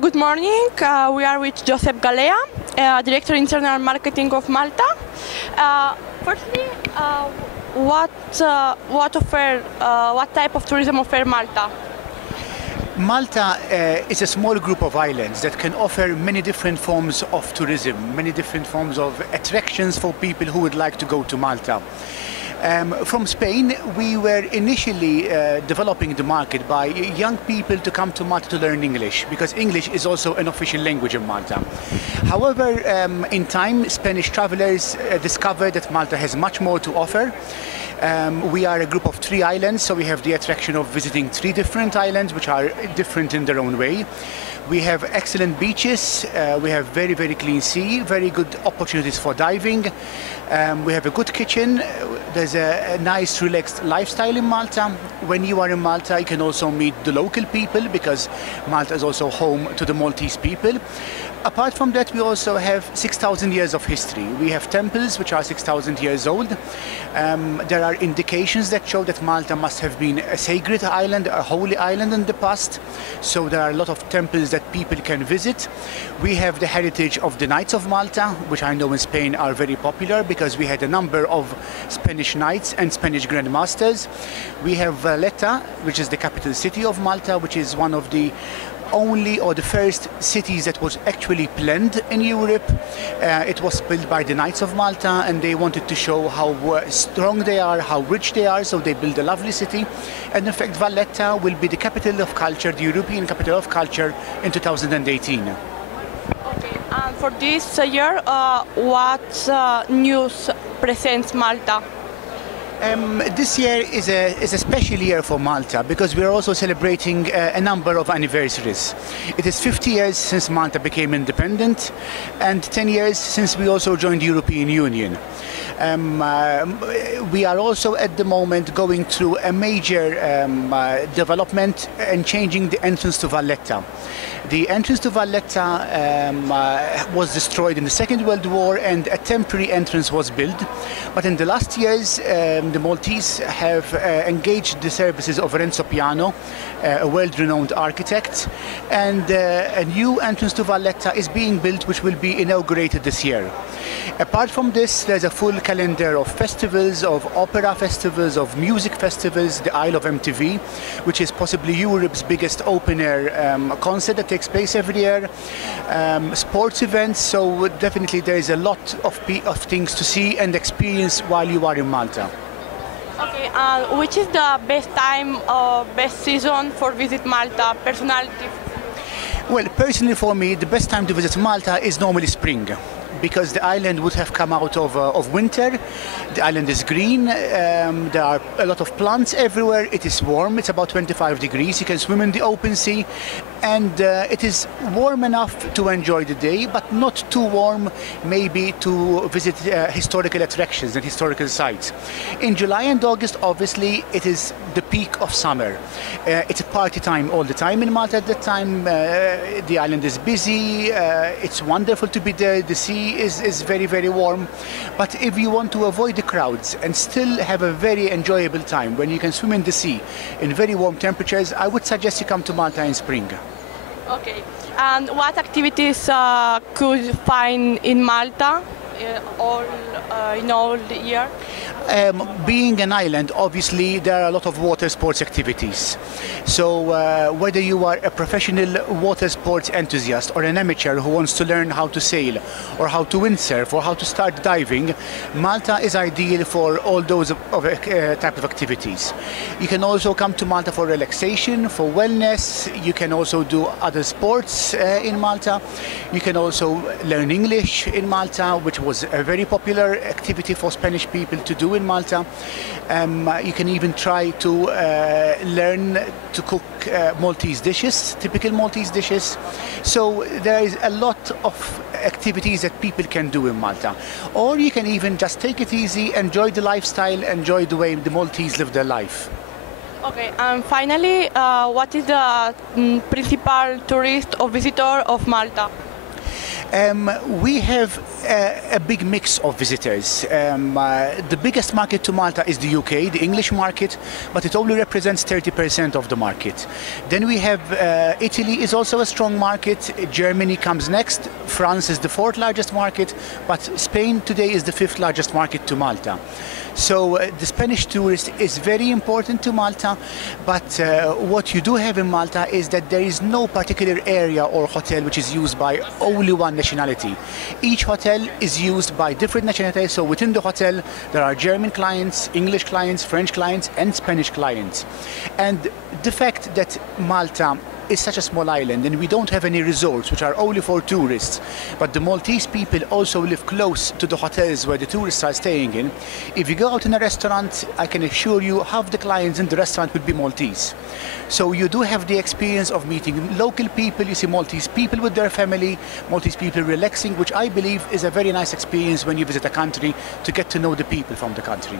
Good morning. We are with Joseph Galea, Director Internal Marketing of Malta. Firstly, what type of tourism offer Malta? Malta is a small group of islands that can offer many different forms of tourism, many different forms of attractions for people who would like to go to Malta. From Spain, we were initially developing the market by young people to come to Malta to learn English, because English is also an official language in Malta. However, in time, Spanish travelers discovered that Malta has much more to offer. We are a group of 3 islands, so we have the attraction of visiting 3 different islands, which are different in their own way. We have excellent beaches, we have very, very clean sea, very good opportunities for diving. We have a good kitchen, there's a nice relaxed lifestyle in Malta. When you are in Malta, you can also meet the local people, because Malta is also home to the Maltese people. Apart from that, we also have 6,000 years of history. We have temples which are 6,000 years old. There are indications that show that Malta must have been a sacred island, a holy island in the past. So there are a lot of temples that people can visit. We have the heritage of the Knights of Malta, which I know in Spain are very popular, because we had a number of Spanish knights and Spanish grandmasters. We have Valletta, which is the capital city of Malta, which is one of the only or the first cities that was actually planned in Europe. It was built by the Knights of Malta, and they wanted to show how strong they are, how rich they are, so they built a lovely city. And in fact, Valletta will be the capital of culture, the European capital of culture, in 2018. Okay, and for this year, what news presents Malta? This year is a special year for Malta, because we are also celebrating a number of anniversaries. It is 50 years since Malta became independent, and 10 years since we also joined the European Union. We are also at the moment going through a major development and changing the entrance to Valletta. The entrance to Valletta was destroyed in the Second World War, and a temporary entrance was built. But in the last years, the Maltese have engaged the services of Renzo Piano, a world-renowned architect, and a new entrance to Valletta is being built, which will be inaugurated this year. Apart from this, there's a full calendar of festivals, of opera festivals, of music festivals, the Isle of MTV, which is possibly Europe's biggest open-air concert that takes place every year, sports events, so definitely there is a lot of things to see and experience while you are in Malta. Okay, which is the best time or best season for visit Malta, personality? Well, personally for me, the best time to visit Malta is normally spring, because the island would have come out of winter. The island is green, there are a lot of plants everywhere, it is warm, it's about 25 degrees, you can swim in the open sea, and it is warm enough to enjoy the day, but not too warm maybe to visit historical attractions and historical sites. In July and August, obviously, it is the peak of summer. It's a party time all the time in Malta at that time. The island is busy, it's wonderful to be there, the sea is very, very warm. But if you want to avoid the crowds and still have a very enjoyable time when you can swim in the sea in very warm temperatures, I would suggest you come to Malta in spring. Okay, and what activities could find in Malta in all the year? Being an island, obviously there are a lot of water sports activities. So whether you are a professional water sports enthusiast or an amateur who wants to learn how to sail or how to windsurf or how to start diving, Malta is ideal for all those type of activities. You can also come to Malta for relaxation, for wellness. You can also do other sports in Malta. You can also learn English in Malta, which was a very popular activity for Spanish people to do in Malta. You can even try to learn to cook Maltese dishes, typical Maltese dishes. So there is a lot of activities that people can do in Malta. Or you can even just take it easy, enjoy the lifestyle, enjoy the way the Maltese live their life. Okay, and finally, what is the principal tourist or visitor of Malta? We have a big mix of visitors. The biggest market to Malta is the UK, the English market, but it only represents 30% of the market. Then we have Italy is also a strong market. Germany comes next. France is the fourth largest market, but Spain today is the fifth largest market to Malta. So the Spanish tourist is very important to Malta, but what you do have in Malta is that there is no particular area or hotel which is used by only one nationality. Each hotel is used by different nationalities, so within the hotel there are German clients, English clients, French clients and Spanish clients. And the fact that Malta is such a small island and we don't have any resorts which are only for tourists, but the Maltese people also live close to the hotels where the tourists are staying in. If you go out in a restaurant, I can assure you half the clients in the restaurant will be Maltese. So you do have the experience of meeting local people. You see Maltese people with their family, Maltese people relaxing, which I believe is a very nice experience when you visit a country, to get to know the people from the country.